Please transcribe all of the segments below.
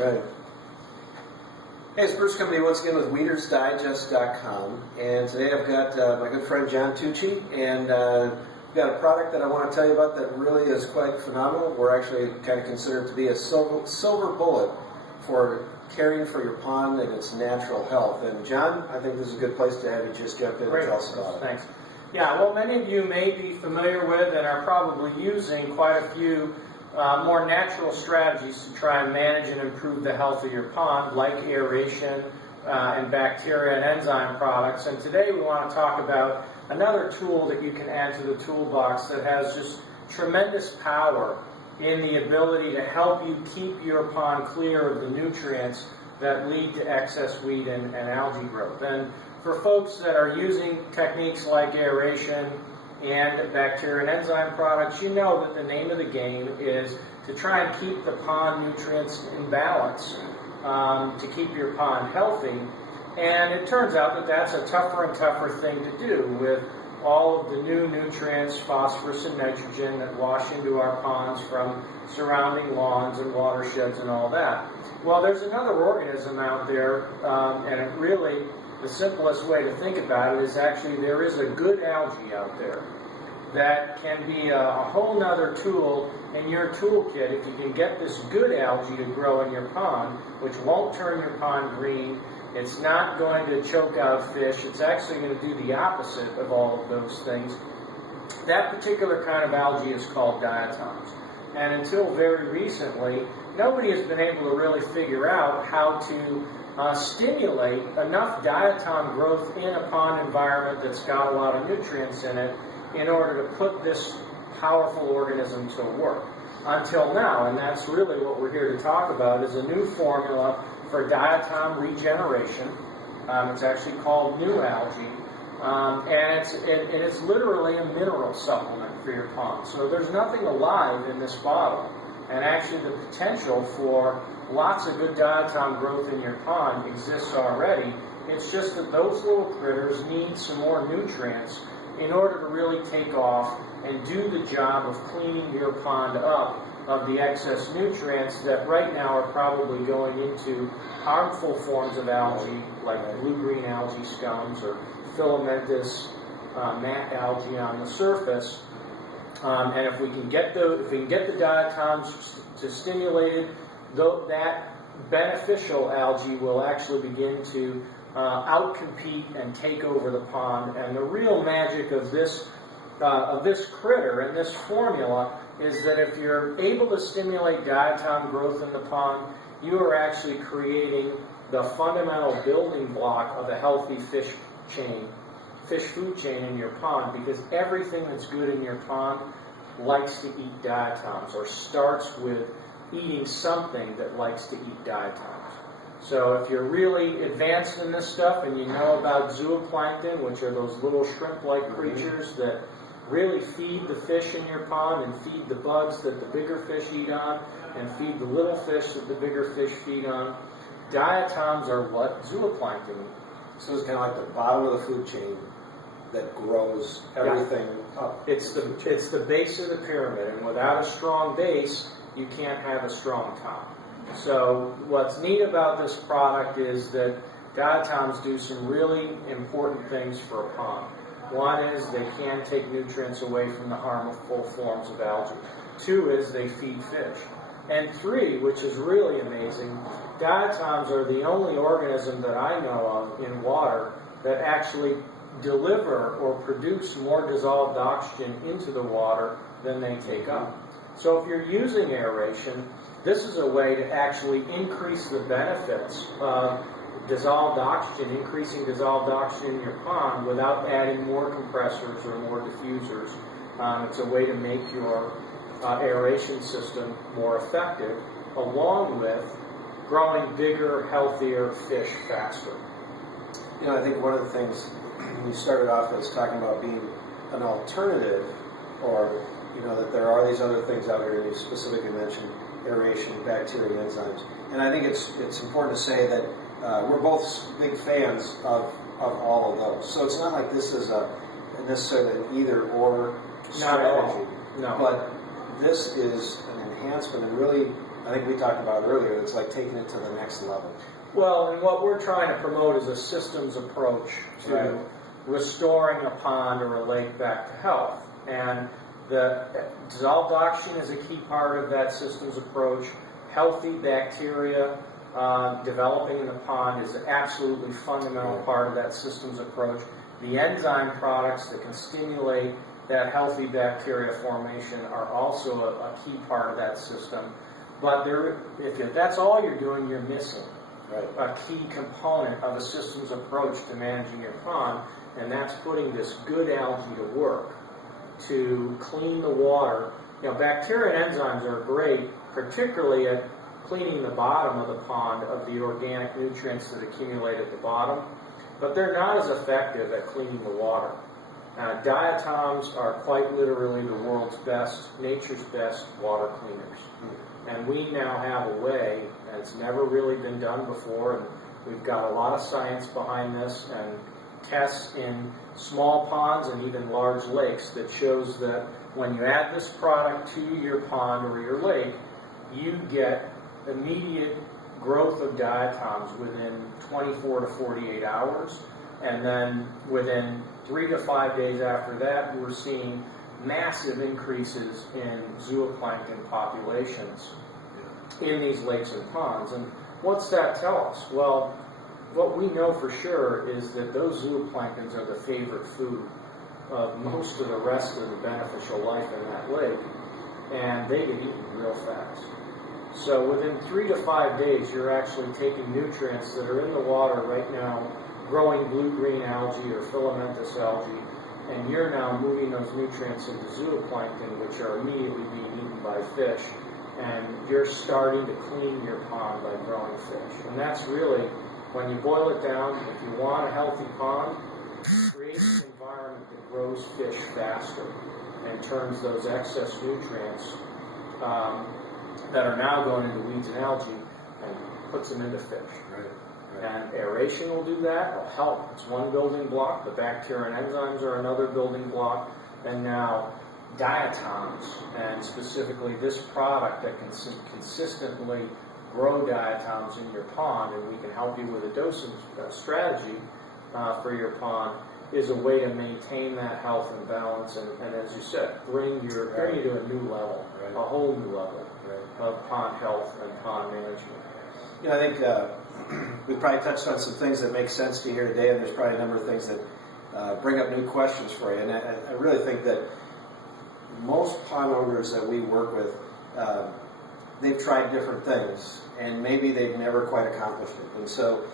right. Hey, it's Bruce Company once again with WeedersDigest.com, and today I've got my good friend John Tucci, and we've got a product that I want to tell you about that really is quite phenomenal. We're actually kind of considered to be a silver bullet for caring for your pond and its natural health. And John, I think this is a good place to have you just jump in and tell us about it. Thanks. Yeah, well, many of you may be familiar with and are probably using quite a few more natural strategies to try and manage and improve the health of your pond, like aeration and bacteria and enzyme products. And today we want to talk about another tool that you can add to the toolbox that has just tremendous power in the ability to help you keep your pond clear of the nutrients that lead to excess weed and algae growth. And for folks that are using techniques like aeration and bacteria and enzyme products, you know that the name of the game is to try and keep the pond nutrients in balance, to keep your pond healthy. And it turns out that that's a tougher and tougher thing to do with all of the new nutrients, phosphorus and nitrogen, that wash into our ponds from surrounding lawns and watersheds and all that. Well, there's another organism out there, and it really, the simplest way to think about it is actually there is a good algae out there that can be a whole nother tool in your toolkit if you can get this good algae to grow in your pond, which won't turn your pond green. It's not going to choke out fish. It's actually going to do the opposite of all of those things. That particular kind of algae is called diatoms. And until very recently, nobody has been able to really figure out how to stimulate enough diatom growth in a pond environment that's got a lot of nutrients in it in order to put this powerful organism to work. Until now, and that's really what we're here to talk about, is a new formula for diatom regeneration. It's actually called new algae, and it's literally a mineral supplement for your pond. So there's nothing alive in this bottle, and actually the potential for lots of good diatom growth in your pond exists already. It's just that those little critters need some more nutrients in order to really take off and do the job of cleaning your pond up of the excess nutrients that right now are probably going into harmful forms of algae, like blue-green algae scums or filamentous mat algae on the surface. And if we can get the diatoms to stimulated, that beneficial algae will actually begin to outcompete and take over the pond. And the real magic of this critter and this formula is that if you're able to stimulate diatom growth in the pond, you are actually creating the fundamental building block of a healthy fish food chain in your pond, because everything that's good in your pond likes to eat diatoms, or starts with eating something that likes to eat diatoms. So if you're really advanced in this stuff and you know about zooplankton, which are those little shrimp-like creatures that really feed the fish in your pond and feed the bugs that the bigger fish eat on and feed the little fish that the bigger fish feed on, diatoms are what zooplankton eat. So it's kind of like the bottom of the food chain that grows everything up. It's the base of the pyramid, and without a strong base, you can't have a strong top. So what's neat about this product is that diatoms do some really important things for a pond. One is they can take nutrients away from the harmful forms of algae. Two is they feed fish. And three, which is really amazing, diatoms are the only organism that I know of in water that actually deliver or produce more dissolved oxygen into the water than they take up. So if you're using aeration, this is a way to actually increase the benefits of dissolved oxygen, increasing dissolved oxygen in your pond without adding more compressors or more diffusers. It's a way to make your aeration system more effective, along with growing bigger, healthier fish faster. You know, I think one of the things we started off as talking about being an alternative, or that there are these other things out here, and you specifically mentioned aeration, bacteria, and enzymes. And I think it's important to say that we're both big fans of all of those. So it's not like this is necessarily an either-or strategy. No. But this is an enhancement and really I think we talked about earlier, it's like taking it to the next level. Well, and what we're trying to promote is a systems approach to Right. restoring a pond or a lake back to health. And the dissolved oxygen is a key part of that systems approach. Healthy bacteria developing in the pond is an absolutely fundamental part of that systems approach. The enzyme products that can stimulate that healthy bacteria formation are also a key part of that system. But if that's all you're doing, you're missing a key component of a systems approach to managing your pond, and that's putting this good algae to work to clean the water. You know, bacteria and enzymes are great, particularly at cleaning the bottom of the pond of the organic nutrients that accumulate at the bottom, but they're not as effective at cleaning the water. Diatoms are quite literally the world's best, nature's best water cleaners. And we now have a way, and it's never really been done before, and we've got a lot of science behind this and tests in small ponds and even large lakes that shows that when you add this product to your pond or your lake, you get immediate growth of diatoms within 24 to 48 hours, and then within 3 to 5 days after that, we're seeing massive increases in zooplankton populations in these lakes and ponds. And what's that tell us? Well, what we know for sure is that those zooplanktons are the favorite food of most of the rest of the beneficial life in that lake, and they get eaten real fast. So within 3 to 5 days, you're actually taking nutrients that are in the water right now, growing blue-green algae or filamentous algae, and you're now moving those nutrients into zooplankton, which are immediately being eaten by fish, and you're starting to clean your pond by growing fish. And that's really, when you boil it down, if you want a healthy pond, create an environment that grows fish faster and turns those excess nutrients that are now going into weeds and algae and puts them into fish. And aeration will do that. It'll help. It's one building block. The bacteria and enzymes are another building block. And now diatoms, and specifically this product that can consistently grow diatoms in your pond, and we can help you with a dosing strategy for your pond, is a way to maintain that health and balance, and as you said, bring you to a new level, a whole new level of pond health and pond management. You know, I think we probably touched on some things that make sense to you here today, and there's probably a number of things that bring up new questions for you. And I really think that most pond owners that we work with, they've tried different things, and maybe they've never quite accomplished it. And so,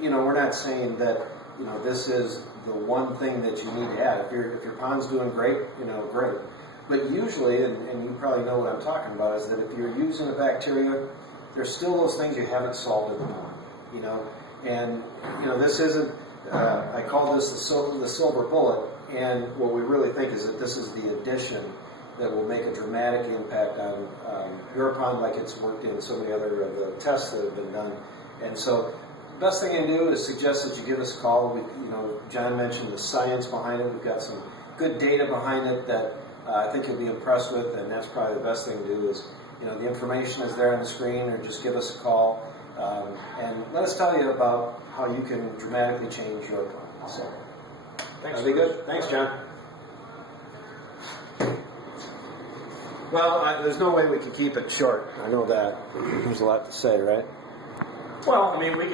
you know, we're not saying that, you know, this is the one thing that you need to add. If your pond's doing great, you know, great. But usually, and you probably know what I'm talking about, is that if you're using a bacteria, there's still those things you haven't solved in the pond, you know. And, you know, this isn't, I call this the silver bullet, and what we really think is that this is the addition that will make a dramatic impact on your pond, like it's worked in so many other of the tests that have been done. And so the best thing I do is suggest that you give us a call. You know, John mentioned the science behind it. We've got some good data behind it that I think you'll be impressed with, and that's probably the best thing to do is, you know, the information is there on the screen, or just give us a call and let us tell you about how you can dramatically change your pond. So, that'll be good. Thanks, John. Well, there's no way we can keep it short. I know that. There's a lot to say, right? Well, I mean, we